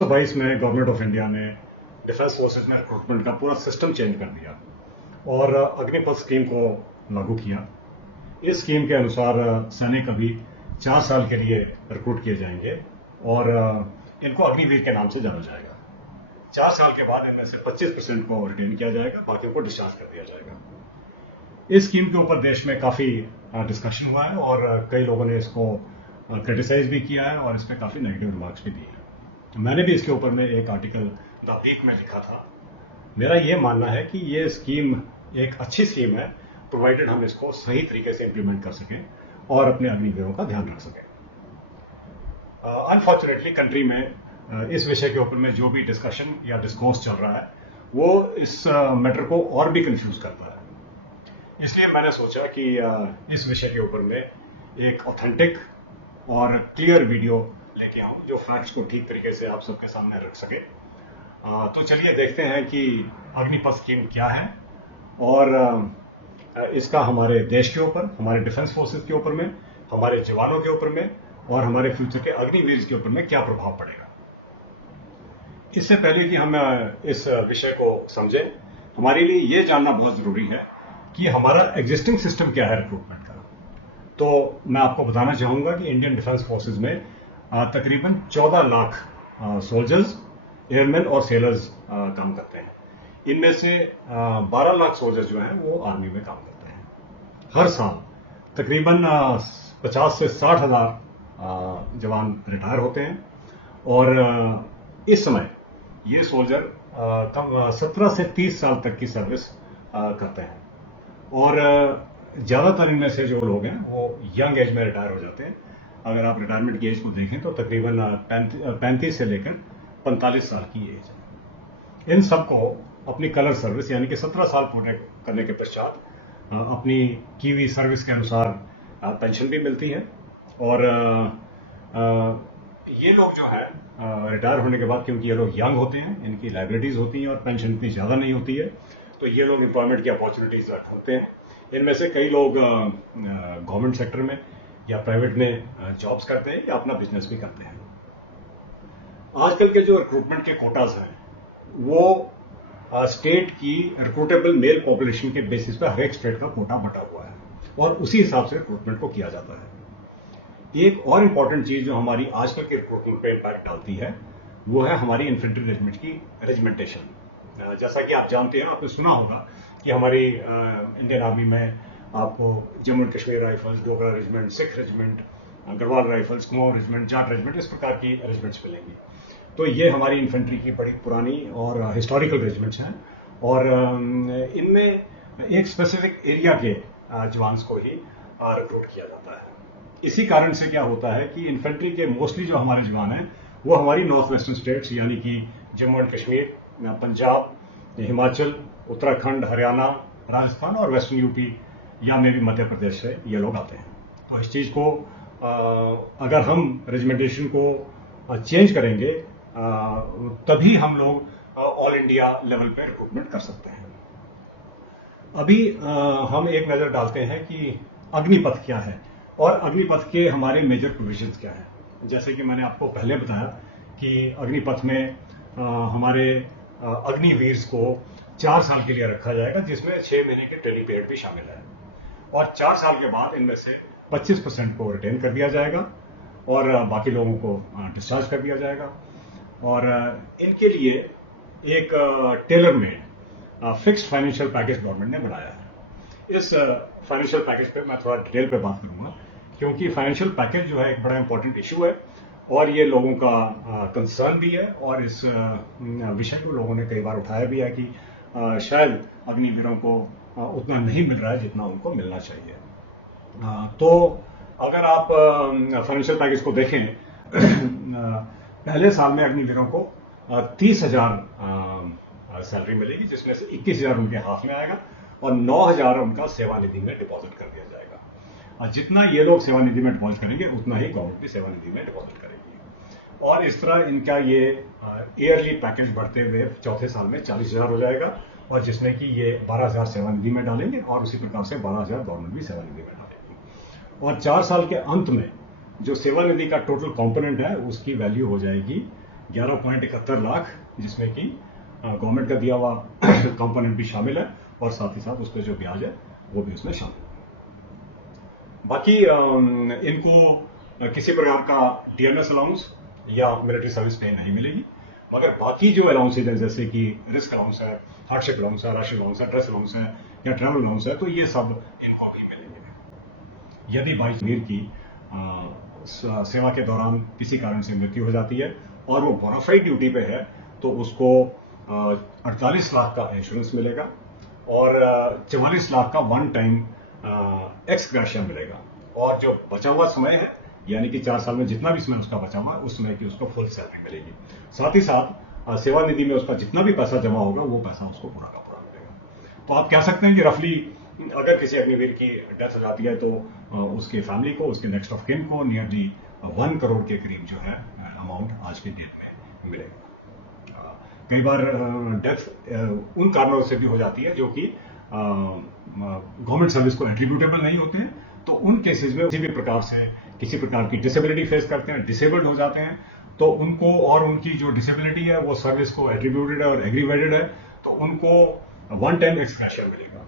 2022 में government of India ने defence forces में रिक्रूटमेंट का पूरा सिस्टम चेंज कर दिया और अग्निपथ स्कीम को लागू किया। इस स्कीम के अनुसार सैनिक अभी 4 साल के लिए रिक्रूट किए जाएंगे और इनको अग्निवीर के नाम से जाना जाएगा। 4 साल के बाद इनमें से 25% को रिटेन किया जाएगा, बाकियों को डिस्चार्ज कर दिया जाएगा। इस स्कीम के ऊपर देश में काफी डिस्कशन हुआ है और कई लोगों ने इसको क्रिटिसाइज भी किया है और इस पर काफी नेगेटिव रिमार्क्स भी दिए हैं। मैंने भी इसके ऊपर में एक आर्टिकल द वीक में लिखा था। मेरा यह मानना है कि ये स्कीम एक अच्छी स्कीम है, प्रोवाइडेड हम इसको सही तरीके से इंप्लीमेंट कर सकें और अपने अग्निवीरों का ध्यान रख सकें। अनफॉर्चुनेटली कंट्री में इस विषय के ऊपर में जो भी डिस्कशन या डिस्कोर्स चल रहा है वो इस मैटर को और भी कंफ्यूज करता है। इसलिए मैंने सोचा कि इस विषय के ऊपर में एक ऑथेंटिक और क्लियर वीडियो लेके आऊं जो फैक्ट्स को ठीक तरीके से आप सबके सामने रख सके। तो चलिए देखते हैं कि अग्निपथ स्कीम क्या है और इसका हमारे देश के ऊपर, हमारे डिफेंस फोर्सेस के ऊपर में, हमारे जवानों के ऊपर में और हमारे फ्यूचर के अग्निवीर के ऊपर में क्या प्रभाव पड़ेगा। इससे पहले कि हम इस विषय को समझें, हमारे लिए यह जानना बहुत जरूरी है कि हमारा एग्जिस्टिंग सिस्टम क्या है रिक्रूटमेंट का। तो मैं आपको बताना चाहूंगा कि इंडियन डिफेंस फोर्सेज में तकरीबन 14 लाख सोल्जर्स, एयरमैन और सेलर्स काम करते हैं। इनमें से 12 लाख सोल्जर्स जो हैं वो आर्मी में काम करते हैं। हर साल तकरीबन 50 से 60 हजार जवान रिटायर होते हैं और इस समय ये सोल्जर 17 से 30 साल तक की सर्विस करते हैं और ज्यादातर इनमें से जो लोग हैं वो यंग एज में रिटायर हो जाते हैं। अगर आप रिटायरमेंट की एज को देखें तो तकरीबन 35 से लेकर 45 साल की एज है। इन सबको अपनी कलर सर्विस यानी कि 17 साल पूरे करने के पश्चात अपनी की हुई सर्विस के अनुसार पेंशन भी मिलती है और ये लोग जो है रिटायर होने के बाद, क्योंकि ये लोग यंग होते हैं, इनकी लाइबिलिटीज होती हैं और पेंशन इतनी ज्यादा नहीं होती है, तो ये लोग एम्प्लॉयमेंट की अपॉर्चुनिटीज रखते हैं। इनमें से कई लोग गवर्नमेंट सेक्टर में या प्राइवेट में जॉब्स करते हैं या अपना बिजनेस भी करते हैं। आजकल के जो रिक्रूटमेंट के कोटाज हैं वो स्टेट की रिक्रूटेबल मेल पॉपुलेशन के बेसिस पर हर एक स्टेट का कोटा बटा हुआ है और उसी हिसाब से रिक्रूटमेंट को किया जाता है। एक और इंपॉर्टेंट चीज जो हमारी आजकल के रिक्रूटमेंट पे इंपैक्ट डालती है वो है हमारी इन्फेंट्री रेजिमेंट की रेजिमेंटेशन। जैसा कि आप जानते हैं, आपने सुना होगा कि हमारी इंडियन आर्मी में आपको Jammu and Kashmir rifles, Dogra regiment, Sikh regiment, Garhwal rifles, Kumaon regiment, Jat regiment, इस प्रकार की रेजिमेंट्स मिलेंगी। तो ये हमारी इन्फेंट्री की बड़ी पुरानी और हिस्टोरिकल रेजिमेंट्स हैं और इनमें एक स्पेसिफिक एरिया के जवान्स को ही रिक्रूट किया जाता है। इसी कारण से क्या होता है कि इन्फेंट्री के मोस्टली जो हमारे जवान हैं वो हमारी नॉर्थ वेस्टर्न स्टेट्स यानी कि जम्मू एंड कश्मीर, पंजाब, हिमाचल, उत्तराखंड, हरियाणा, राजस्थान और वेस्टर्न यूपी या मे भी मध्य प्रदेश से ये लोग आते हैं। तो इस चीज को अगर हम रेजिमेंटेशन को चेंज करेंगे तभी हम लोग ऑल इंडिया लेवल पे रिक्रूटमेंट कर सकते हैं। अभी हम एक नजर डालते हैं कि अग्निपथ क्या है और अग्निपथ के हमारे मेजर प्रोविजंस क्या है। जैसे कि मैंने आपको पहले बताया कि अग्निपथ में हमारे अग्निवीर्स को 4 साल के लिए रखा जाएगा, जिसमें 6 महीने के ट्रेनिंग पीरियड भी शामिल है और 4 साल के बाद इनमें से 25% को रिटेन कर दिया जाएगा और बाकी लोगों को डिस्चार्ज कर दिया जाएगा और इनके लिए एक tailor made fixed financial package government ने बनाया है। इस फाइनेंशियल पैकेज पे मैं थोड़ा डिटेल पे बात करूंगा क्योंकि फाइनेंशियल पैकेज जो है एक बड़ा इंपॉर्टेंट इशू है और ये लोगों का कंसर्न भी है और इस विषय को लोगों ने कई बार उठाया भी है कि शायद अग्निवीरों को उतना नहीं मिल रहा है जितना उनको मिलना चाहिए। तो अगर आप फाइनेंशियल पैकेज को देखें पहले साल में अग्निवीरों को 30,000 सैलरी मिलेगी, जिसमें से 21,000 उनके हाथ में आएगा और 9,000 उनका सेवा निधि में डिपॉजिट कर दिया जाएगा। और जितना ये लोग सेवा निधि में डिपॉजिट करेंगे उतना ही गवर्नमेंट भी सेवा निधि में डिपॉजिट करेगी और इस तरह इनका ये ईयरली पैकेज बढ़ते हुए चौथे साल में 40,000 हो जाएगा और जिसमें कि ये 12,000 सेवा निधि में डालेंगे और उसी प्रकार से 12,000 गवर्नमेंट भी सेवा निधि में डालेगी और 4 साल के अंत में जो सेवा निधि का टोटल कंपोनेंट है उसकी वैल्यू हो जाएगी 11.71 लाख, जिसमें कि गवर्नमेंट का दिया हुआ कंपोनेंट भी शामिल है और साथ ही साथ उसका जो ब्याज है वो भी उसमें शामिल है। बाकी इनको किसी प्रकार का डीएमएस अलाउंस या मिलिट्री सर्विस पे नहीं मिलेगी, मगर बाकी जो अलाउंसेज हैं जैसे कि रिस्क अलाउंस है, हार्डशिप अलाउंस है, राशन अलाउंस है, ड्रेस अलाउंस है या ट्रैवल अलाउंस है, तो ये सब इनको भी मिलेंगे। यदि भाई वीर की सेवा के दौरान किसी कारण से मृत्यु हो जाती है और वो बोनाफाइड ड्यूटी पे है तो उसको 48 लाख का इंश्योरेंस मिलेगा और 44 लाख का वन टाइम एक्स ग्रेशिया मिलेगा, और जो बचा हुआ समय है यानी कि 4 साल में जितना भी समय उसका बचा हुआ है उस समय की उसको फुल सैलरी मिलेगी। साथ ही साथ सेवा निधि में उसका जितना भी पैसा जमा होगा वो पैसा उसको पूरा का पूरा मिलेगा। तो आप कह सकते हैं कि रफली अगर किसी अग्निवीर की डेथ हो जाती है तो उसके फैमिली को, उसके नेक्स्ट ऑफ किन को नियरली 1 करोड़ के करीब जो है अमाउंट आज के डेट में मिलेगा। कई बार डेथ उन कारणों से भी हो जाती है जो कि गवर्नमेंट सर्विस को एट्रीब्यूटेबल नहीं होते हैं, तो उन केसेस में किसी भी प्रकार से किसी प्रकार की डिसेबिलिटी फेस करते हैं, डिसेबल्ड हो जाते हैं, तो उनको और उनकी जो डिसेबिलिटी है वो सर्विस को एट्रीब्यूटेड है और एग्रीवेटेड है, तो उनको वन टाइम एक्स ग्रेशिया मिलेगा।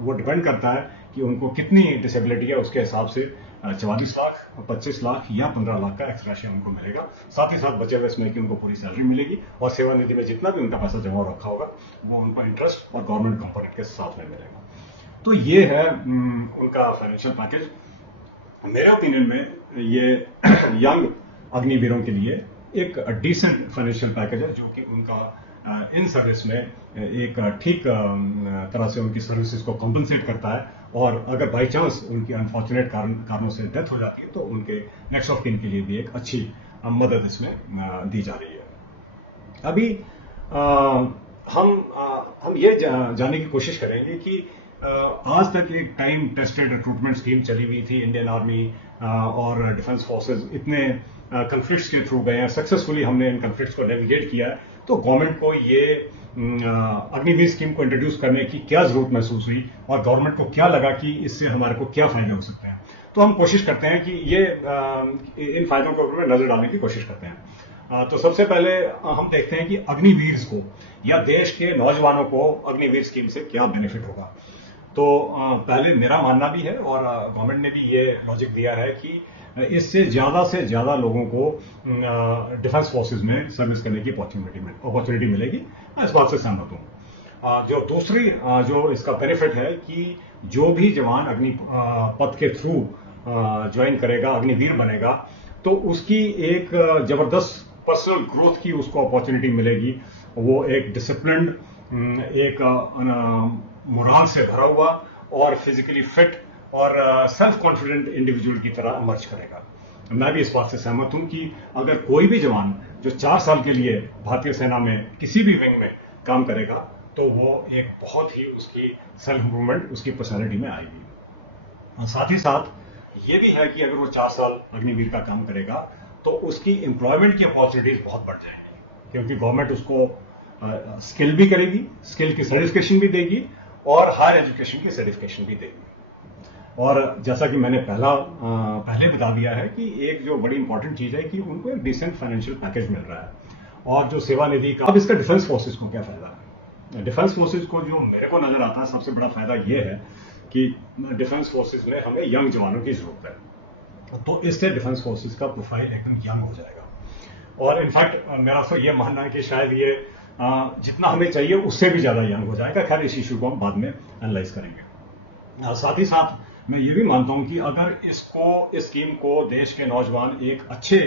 वो डिपेंड करता है कि उनको कितनी डिसेबिलिटी है, उसके हिसाब से 44 लाख, 25 लाख या 15 लाख का एक्स ग्रेशिया उनको मिलेगा। साथ ही साथ बचे हुए समय की उनको पूरी सैलरी मिलेगी और सेवा निधि में जितना भी उनका पैसा जमा रखा होगा वो उनको इंटरेस्ट और गवर्नमेंट कंपोनेंट के साथ में मिलेगा। तो ये है उनका फाइनेंशियल पैकेज। मेरे ओपिनियन में ये यंग अग्निवीरों के लिए एक डिसेंट फाइनेंशियल पैकेज है जो कि उनका इन सर्विस में एक ठीक तरह से उनकी सर्विसेज को कॉम्पनसेट करता है, और अगर बाई चांस उनकी अनफॉर्चुनेट कारणों से डेथ हो जाती है तो उनके नेक्स्ट ऑफ किन के लिए भी एक अच्छी मदद इसमें दी जा रही है। अभी हम ये जानने की कोशिश करेंगे कि आज तक एक टाइम टेस्टेड रिक्रूटमेंट स्कीम चली हुई थी, इंडियन आर्मी और डिफेंस फोर्सेस इतने कन्फ्लिक्ट्स के थ्रू गए हैं, सक्सेसफुली हमने इन कन्फ्लिक्ट्स को नेविगेट किया है, तो गवर्नमेंट को ये अग्निवीर स्कीम को इंट्रोड्यूस करने की क्या जरूरत महसूस हुई और गवर्नमेंट को क्या लगा कि इससे हमारे को क्या फायदे हो सकते हैं। तो हम कोशिश करते हैं कि ये इन फायदों के ऊपर नजर डालने की कोशिश करते हैं। तो सबसे पहले हम देखते हैं कि अग्निवीर को या देश के नौजवानों को अग्निवीर स्कीम से क्या बेनिफिट होगा। तो पहले मेरा मानना भी है और गवर्नमेंट ने भी ये लॉजिक दिया है कि इससे से ज्यादा लोगों को डिफेंस फोर्सेस में सर्विस करने की अपॉर्चुनिटी मिलेगी। मैं इस बात से सहमत हूं। जो दूसरी जो इसका बेनिफिट है कि जो भी जवान अग्नि पथ के थ्रू ज्वाइन करेगा, अग्निवीर बनेगा, तो उसकी एक जबरदस्त पर्सनल ग्रोथ की उसको अपॉर्चुनिटी मिलेगी। वो एक डिसिप्लिन्ड, एक मोराल से भरा हुआ और फिजिकली फिट और सेल्फ कॉन्फिडेंट इंडिविजुअल की तरह इमर्ज करेगा। मैं भी इस बात से सहमत हूं कि अगर कोई भी जवान जो 4 साल के लिए भारतीय सेना में किसी भी विंग में काम करेगा तो वो एक बहुत ही उसकी सेल्फ इंप्रूवमेंट उसकी पर्सनैलिटी में आएगी। साथ ही साथ ये भी है कि अगर वो 4 साल अग्निवीर का काम करेगा तो उसकी एम्प्लॉयमेंट की अपॉर्चुनिटीज बहुत बढ़ जाएंगी, क्योंकि गवर्नमेंट उसको स्किल भी करेगी, स्किल की सर्टिफिकेशन भी देगी और हायर एजुकेशन की सर्टिफिकेशन भी देगी। और जैसा कि मैंने पहले बता दिया है कि एक जो बड़ी इंपॉर्टेंट चीज है कि उनको एक डिसेंट फाइनेंशियल पैकेज मिल रहा है। और जो सेवा निधि का, अब इसका डिफेंस फोर्सेस को क्या फायदा है? डिफेंस फोर्सेस को जो मेरे को नजर आता है सबसे बड़ा फायदा यह है कि डिफेंस फोर्सेस में हमें यंग जवानों की जरूरत है, तो इससे डिफेंस फोर्सेस का प्रोफाइल एकदम यंग हो जाएगा। और इनफैक्ट मेरा तो यह मानना है कि शायद ये जितना हमें चाहिए उससे भी ज्यादा यंग हो जाएगा। खैर, इस इशू को हम बाद में एनालाइज करेंगे। साथ ही साथ मैं ये भी मानता हूं कि अगर इस स्कीम को देश के नौजवान एक अच्छे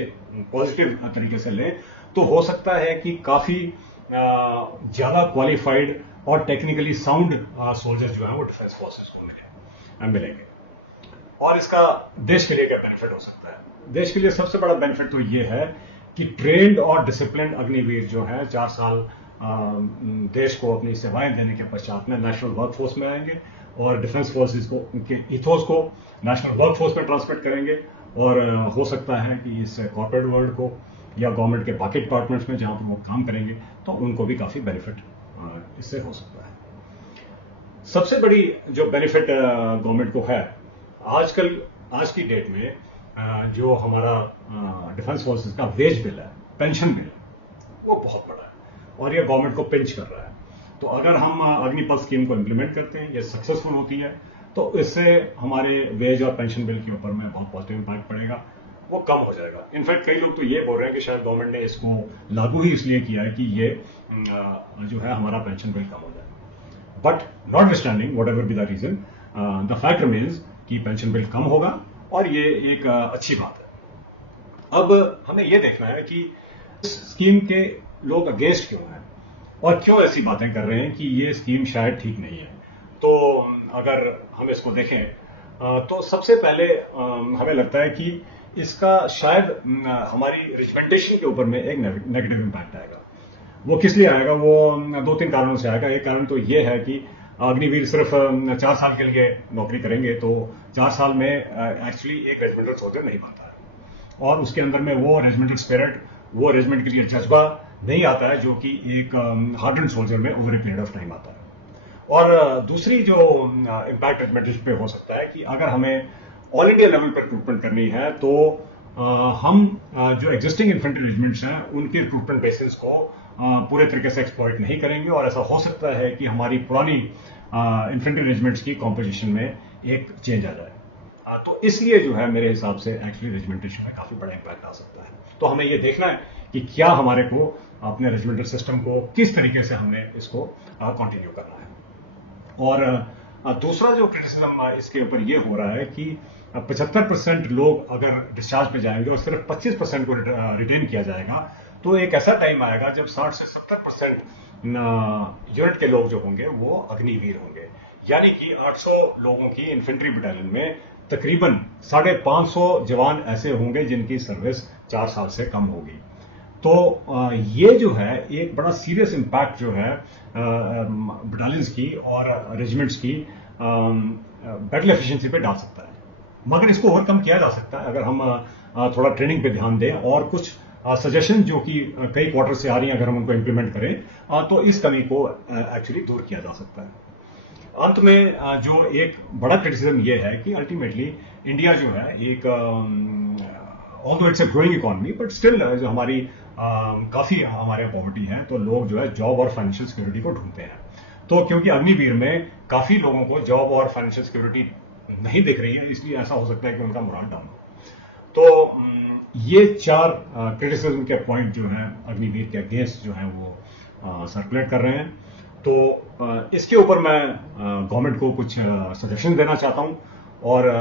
पॉजिटिव तरीके से लें तो हो सकता है कि काफी ज्यादा क्वालिफाइड और टेक्निकली साउंड सोल्जर्स जो हैं वो डिफेंस फोर्सेस को मिलेंगे। और इसका देश के लिए क्या बेनिफिट हो सकता है? देश के लिए सबसे बड़ा बेनिफिट तो ये है कि ट्रेंड और डिसिप्लिन अग्निवीर जो है 4 साल देश को अपनी सेवाएं देने के पश्चात में नेशनल वर्कफोर्स में आएंगे और डिफेंस फोर्सेस को उनके इथोस को नेशनल वर्कफोर्स में ट्रांसमिट करेंगे। और हो सकता है कि इस कॉर्पोरेट वर्ल्ड को या गवर्नमेंट के बाकी डिपार्टमेंट्स में जहां पर वो काम करेंगे तो उनको भी काफी बेनिफिट इससे हो सकता है। सबसे बड़ी जो बेनिफिट गवर्नमेंट को है आज की डेट में जो हमारा डिफेंस फोर्सेस का वेज बिल है, पेंशन बिल, बहुत बड़ा है और ये गवर्नमेंट को पिंच कर रहा है। तो अगर हम अग्निपथ स्कीम को इम्प्लीमेंट करते हैं, ये सक्सेसफुल होती है, तो इससे हमारे वेज और पेंशन बिल के ऊपर में बहुत पॉजिटिव इम्पैक्ट पड़ेगा, वो कम हो जाएगा। इनफैक्ट कई लोग तो ये बोल रहे हैं कि शायद गवर्नमेंट ने इसको लागू ही इसलिए किया है कि ये जो है हमारा पेंशन बिल कम हो जाए। But not standing whatever be the reason, the fact remains कि पेंशन बिल कम होगा और ये एक अच्छी बात है। अब हमें ये देखना है कि इस स्कीम के लोग अगेंस्ट क्यों हैं और क्यों ऐसी बातें कर रहे हैं कि ये स्कीम शायद ठीक नहीं है। तो अगर हम इसको देखें तो सबसे पहले हमें लगता है कि इसका शायद हमारी रिजमेंटेशन के ऊपर में एक नेगेटिव इम्पैक्ट आएगा। वो किस लिए आएगा? वो 2-3 कारणों से आएगा। एक कारण तो ये है कि अग्निवीर सिर्फ 4 साल के लिए नौकरी करेंगे, तो 4 साल में एक्चुअली एक रेजिमेंटल सोल्जर नहीं बनता है और उसके अंदर में वो रेजिमेंटल स्पिरिट, वो रेजिमेंट के लिए जज्बा नहीं आता है जो कि एक हार्डन सोल्जर में over a period of time आता है। और दूसरी जो इम्पैक्ट रेजिमेंटेशन पे हो सकता है कि अगर हमें ऑल इंडिया लेवल पर रिक्रूटमेंट करनी है तो हम जो एग्जिस्टिंग इन्फेंट्री रेजिमेंट्स हैं उनकी रिक्रूटमेंट बेसिस को पूरे तरीके से एक्सप्लॉइट नहीं करेंगे और ऐसा हो सकता है कि हमारी पुरानी इन्फेंट्री रेजिमेंट्स की कॉम्पोजिशन में एक चेंज आ जाए। तो इसलिए जो है मेरे हिसाब से एक्चुअली रेजिमेंटेशन में काफी बड़ा इम्पैक्ट आ सकता है। तो हमें ये देखना है कि क्या हमारे को अपने रेजिमेंटल सिस्टम को किस तरीके से हमने इसको कंटिन्यू करना है। और दूसरा जो क्रिटिसिज्म इसके ऊपर ये हो रहा है कि 75% लोग अगर डिस्चार्ज पे जाएंगे और सिर्फ 25% को रिटेन किया जाएगा, तो एक ऐसा टाइम आएगा जब 60 से 70% यूनिट के लोग जो होंगे वो अग्निवीर होंगे। यानी कि 800 लोगों की इन्फेंट्री बटालियन में तकरीबन 550 जवान ऐसे होंगे जिनकी सर्विस 4 साल से कम होगी। तो ये जो है एक बड़ा सीरियस इम्पैक्ट जो है बटालियंस की और रेजिमेंट्स की बैटल एफिशिएंसी पे डाल सकता है। मगर इसको ओवरकम किया जा सकता है अगर हम थोड़ा ट्रेनिंग पे ध्यान दें और कुछ सजेशन जो कि कई क्वार्टर से आ रही हैं अगर हम उनको इंप्लीमेंट करें तो इस कमी को एक्चुअली दूर किया जा सकता है। अंत में जो एक बड़ा क्रिटिसिज्म ये है कि अल्टीमेटली इंडिया जो है एक although it's a growing economy but still जो हमारी काफी हमारे यहाँ पॉवर्टी है, तो लोग जो है जॉब और फाइनेंशियल सिक्योरिटी को ढूंढते हैं। तो क्योंकि अग्निवीर में काफी लोगों को जॉब और फाइनेंशियल सिक्योरिटी नहीं दिख रही है, इसलिए ऐसा हो सकता है कि उनका मोरल डाउन हो। तो ये 4 क्रिटिसिज्म के पॉइंट जो है अग्निवीर के अगेंस्ट जो है वो सर्कुलेट कर रहे हैं। तो इसके ऊपर मैं गवर्नमेंट को कुछ सजेशन देना चाहता हूं और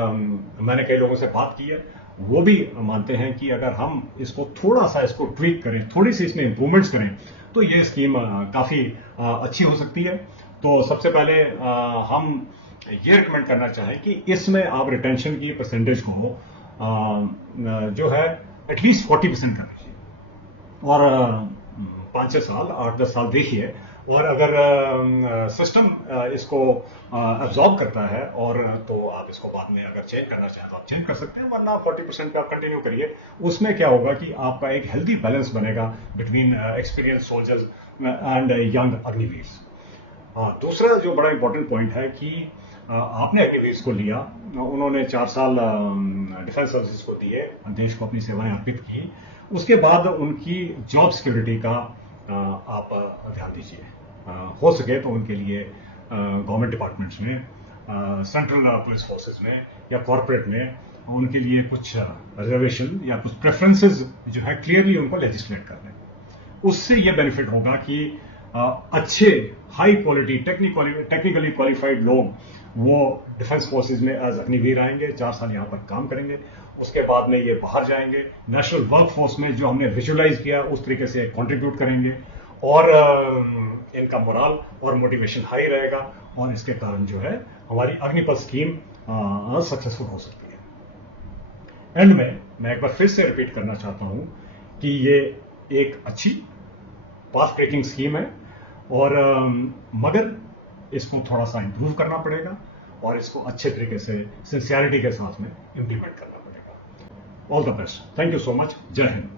मैंने कई लोगों से बात की है, वो भी मानते हैं कि अगर हम इसको थोड़ा सा इसको ट्वीक करें, थोड़ी सी इसमें इंप्रूवमेंट्स करें, तो ये स्कीम काफी अच्छी हो सकती है। तो सबसे पहले हम ये रिकमेंड करना चाहें कि इसमें आप रिटेंशन की परसेंटेज को जो है एटलीस्ट 40% कर लीजिए और 5-6 साल 8-10 साल देखिए, और अगर सिस्टम इसको एब्जॉर्ब करता है और तो आप इसको बाद में अगर चेंज करना चाहें तो आप चेंज कर सकते हैं, वरना 40% पे आप कंटिन्यू करिए। उसमें क्या होगा कि आपका एक हेल्दी बैलेंस बनेगा between experience soldiers and young Agniveers. दूसरा जो बड़ा इंपॉर्टेंट पॉइंट है कि आपने अग्निवीर्स को लिया, उन्होंने 4 साल डिफेंस सर्विसेज को दिए, देश को अपनी सेवाएं अर्पित की, उसके बाद उनकी जॉब सिक्योरिटी का आप ध्यान दीजिए। हो सके तो उनके लिए गवर्नमेंट डिपार्टमेंट्स में, सेंट्रल पुलिस फोर्सेस में या कॉर्पोरेट में उनके लिए कुछ रिजर्वेशन या कुछ प्रेफरेंसेस जो है क्लियरली उनको लेजिस्लेट कर दें। उससे यह बेनिफिट होगा कि अच्छे हाई क्वालिटी टेक्निकली क्वालिफाइड लोग वो डिफेंस फोर्सेज में एज अग्निवीर आएंगे, 4 साल यहां पर काम करेंगे, उसके बाद में ये बाहर जाएंगे, नेशनल वर्क फोर्स में जो हमने विजुअलाइज किया उस तरीके से कंट्रीब्यूट करेंगे और इनका मोरल और मोटिवेशन हाई रहेगा और इसके कारण जो है हमारी अग्निपथ स्कीम सक्सेसफुल हो सकती है। एंड में मैं एक बार फिर से रिपीट करना चाहता हूं कि ये एक अच्छी पाथ ब्रेकिंग स्कीम है और मगर इसको थोड़ा सा इंप्रूव करना पड़ेगा और इसको अच्छे तरीके से सिंसियरिटी के साथ में इंप्लीमेंट करना पड़ेगा। All the best. Thank you so much. जय हिंद।